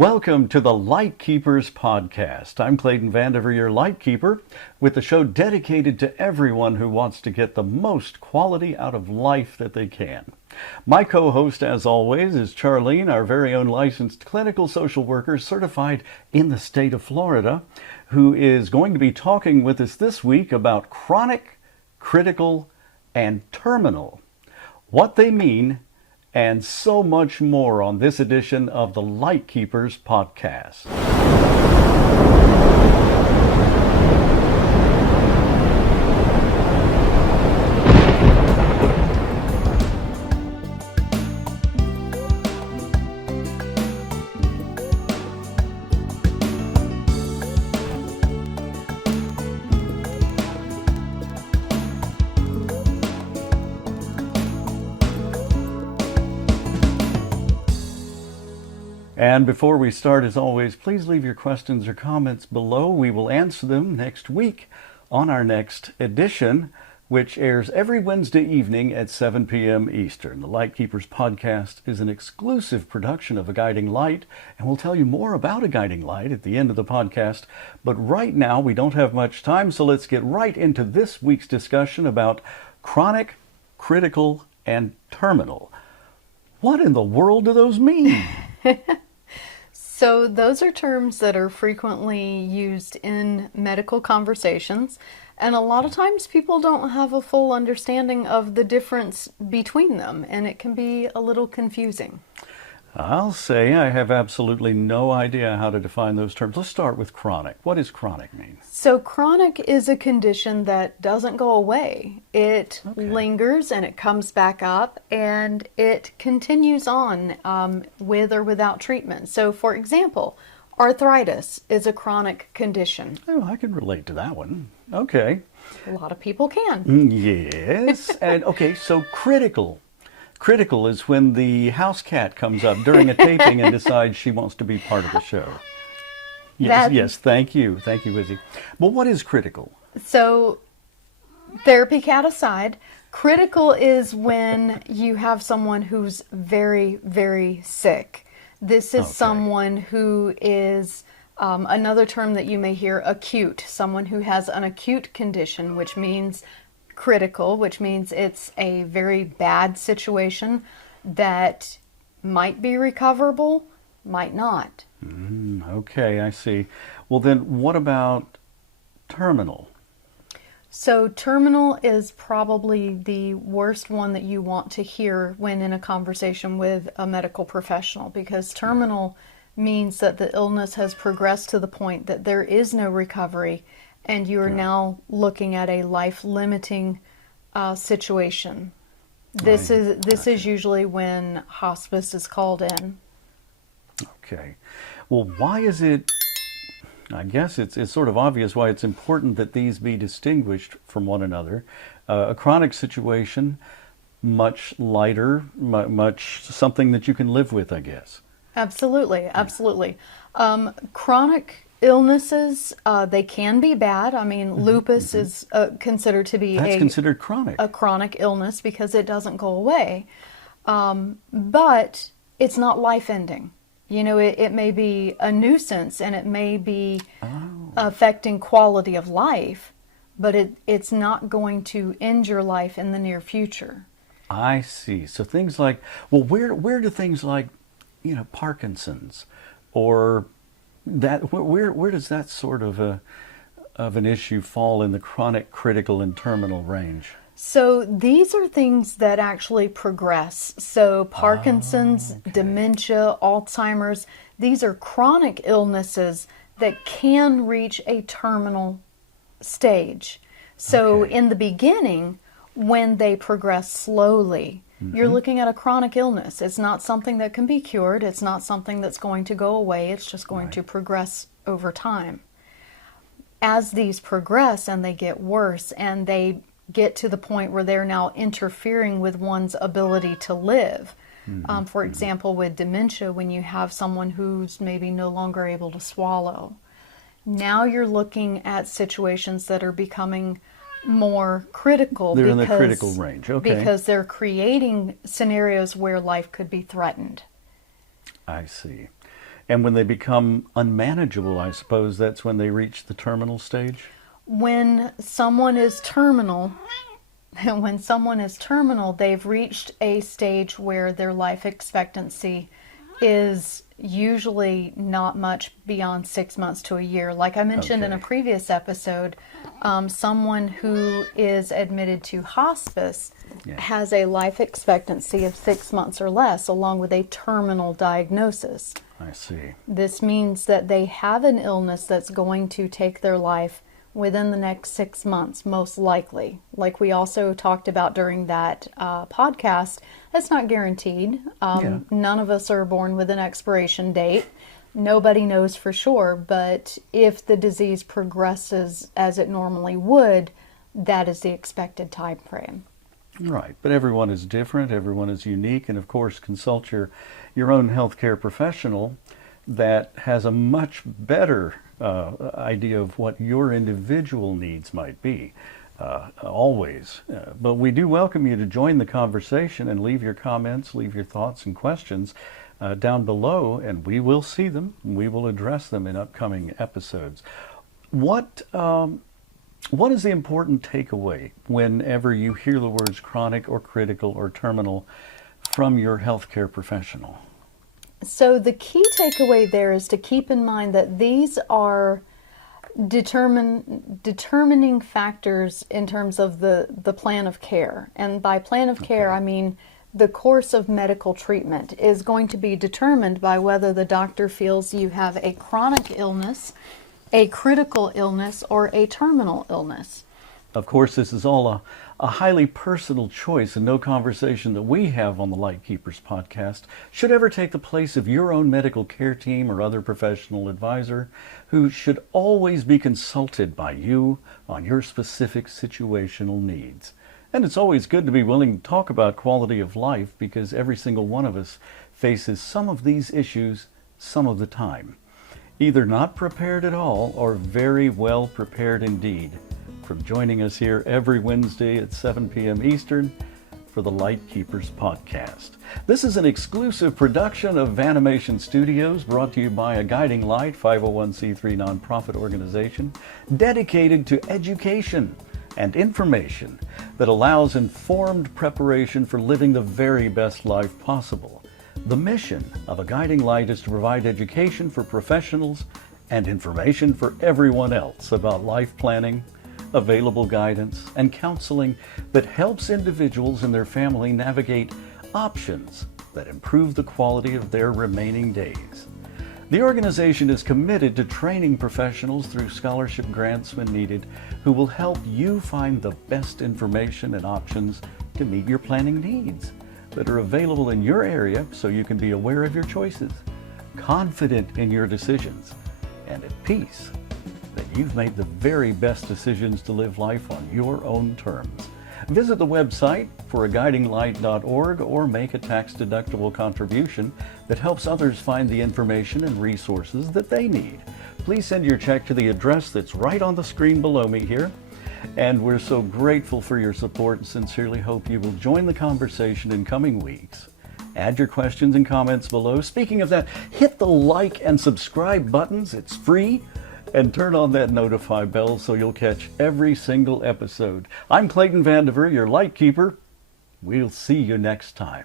Welcome to the Lightkeepers Podcast. I'm Clayton, your Lightkeeper, with the show dedicated to everyone who wants to get the most quality out of life that they can. My co-host, as always, is Charlene, our very own licensed clinical social worker certified in the state of Florida, who is going to be talking with us this week about chronic, critical, and terminal, what they mean, and so much more on this edition of the Lightkeepers Podcast. And before we start, as always, please leave your questions or comments below. We will answer them next week on our next edition, which airs every Wednesday evening at 7 p.m. Eastern. The Lightkeepers Podcast is an exclusive production of A Guiding Light, and we'll tell you more about A Guiding Light at the end of the podcast. But right now, we don't have much time, so let's get right into this week's discussion about chronic, critical, and terminal. What in the world do those mean? So those are terms that are frequently used in medical conversations, and a lot of times people don't have a full understanding of the difference between them, and it can be a little confusing. I'll say I have absolutely no idea how to define those terms. Let's start with chronic. What does chronic mean? So chronic is a condition that doesn't go away. It lingers and it comes back up and it continues on with or without treatment. So for example, arthritis is a chronic condition. Oh, I can relate to that one. Okay. A lot of people can. Yes. And okay, so critical. Critical is when the house cat comes up during a taping and decides she wants to be part of the show. Yes, thank you. Thank you, Izzy. But what is critical? So, therapy cat aside, critical is when you have someone who's very, very sick. This is someone who is, another term that you may hear, acute. Someone who has an acute condition, which means critical, which means it's a very bad situation that might be recoverable, might not. Okay, I see. Well then, what about terminal? So terminal is probably the worst one that you want to hear when in a conversation with a medical professional, because terminal means that the illness has progressed to the point that there is no recovery and you are now looking at a life-limiting situation. This is usually when hospice is called in. Okay. Well, why is it, I guess it's sort of obvious why it's important that these be distinguished from one another. A chronic situation, much lighter, much something that you can live with, I guess. Absolutely, absolutely. Chronic illnesses, they can be bad. I mean, lupus is considered to be considered chronic. A chronic illness because it doesn't go away. But it's not life-ending. You know, it may be a nuisance and it may be affecting quality of life, but it's not going to end your life in the near future. I see. So things like, well, where do things like, Parkinson's or that, where does that sort of an issue fall in the chronic, critical, and terminal range? So these are things that actually progress. So Parkinson's, dementia, Alzheimer's, these are chronic illnesses that can reach a terminal stage. So in the beginning, when they progress slowly, you're looking at a chronic illness. It's not something that can be cured. It's not something that's going to go away. It's just going to progress over time. As these progress and they get worse and they get to the point where they're now interfering with one's ability to live. For example, with dementia, when you have someone who's maybe no longer able to swallow, now you're looking at situations that are becoming more critical. They're in the critical range, because they're creating scenarios where life could be threatened. I see. And when they become unmanageable, I suppose that's when they reach the terminal stage? When someone is terminal, they've reached a stage where their life expectancy is usually not much beyond 6 months to a year. Like I mentioned in a previous episode, someone who is admitted to hospice has a life expectancy of 6 months or less, along with a terminal diagnosis. I see. This means that they have an illness that's going to take their life within the next 6 months, most likely. Like we also talked about during that podcast, that's not guaranteed. None of us are born with an expiration date. Nobody knows for sure, but if the disease progresses as it normally would, that is the expected time frame. Right, but everyone is different, everyone is unique, and of course consult your own healthcare professional that has a much better idea of what your individual needs might be, always. But we do welcome you to join the conversation and leave your comments, leave your thoughts and questions down below, and we will see them, and we will address them in upcoming episodes. What is the important takeaway whenever you hear the words chronic or critical or terminal from your healthcare professional? So the key takeaway there is to keep in mind that these are determining factors in terms of the plan of care. And by plan of care, I mean the course of medical treatment is going to be determined by whether the doctor feels you have a chronic illness, a critical illness, or a terminal illness. Of course, this is all a highly personal choice, and no conversation that we have on the Lightkeepers podcast should ever take the place of your own medical care team or other professional advisor, who should always be consulted by you on your specific situational needs. And it's always good to be willing to talk about quality of life, because every single one of us faces some of these issues some of the time. Either not prepared at all or very well prepared indeed. From joining us here every Wednesday at 7 p.m. Eastern for the Lightkeepers Podcast. This is an exclusive production of Vanimation Studios, brought to you by A Guiding Light, 501c3 nonprofit organization dedicated to education and information that allows informed preparation for living the very best life possible. The mission of A Guiding Light is to provide education for professionals and information for everyone else about life planning, available guidance, and counseling that helps individuals and their family navigate options that improve the quality of their remaining days. The organization is committed to training professionals through scholarship grants when needed, who will help you find the best information and options to meet your planning needs that are available in your area, so you can be aware of your choices, confident in your decisions, and at peace that you've made the very best decisions to live life on your own terms. Visit the website for aguidinglight.org or make a tax-deductible contribution that helps others find the information and resources that they need. Please send your check to the address that's right on the screen below me here. And we're so grateful for your support and sincerely hope you will join the conversation in coming weeks. Add your questions and comments below. Speaking of that, hit the like and subscribe buttons. It's free. And turn on that notify bell so you'll catch every single episode. I'm Clayton Vandiver, your Lightkeeper. We'll see you next time.